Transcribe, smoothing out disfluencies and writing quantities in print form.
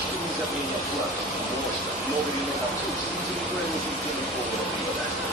Costumes abbiamo attuato, mostra, nuove rinnovate, utilizzi di quello che tiene fuori da